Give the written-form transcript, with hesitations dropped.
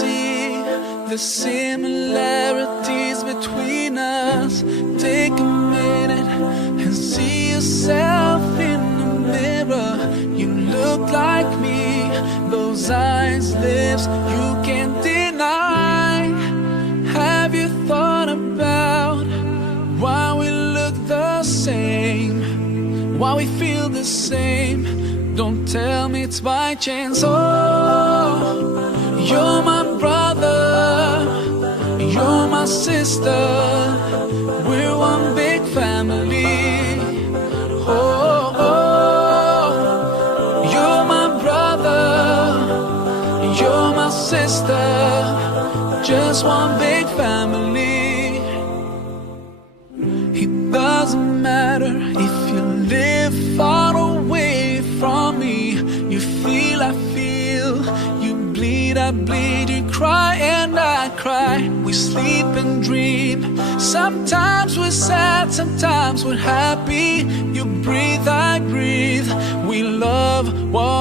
see the similarities between us. Take a minute and see yourself in the mirror. You look like me, those eyes, lips, you can't deny. Have you thought about why we look the same, why we feel the same? Don't tell me it's by chance. Oh, you're my brother, you're my sister, we're one big family. Oh, oh, you're my brother, you're my sister, just one big family. It doesn't matter if you live far away from me. You feel, I feel, you bleed, I bleed, you cry and I cry. We sleep and dream, sometimes we're sad, sometimes we're happy. You breathe, I breathe, we love what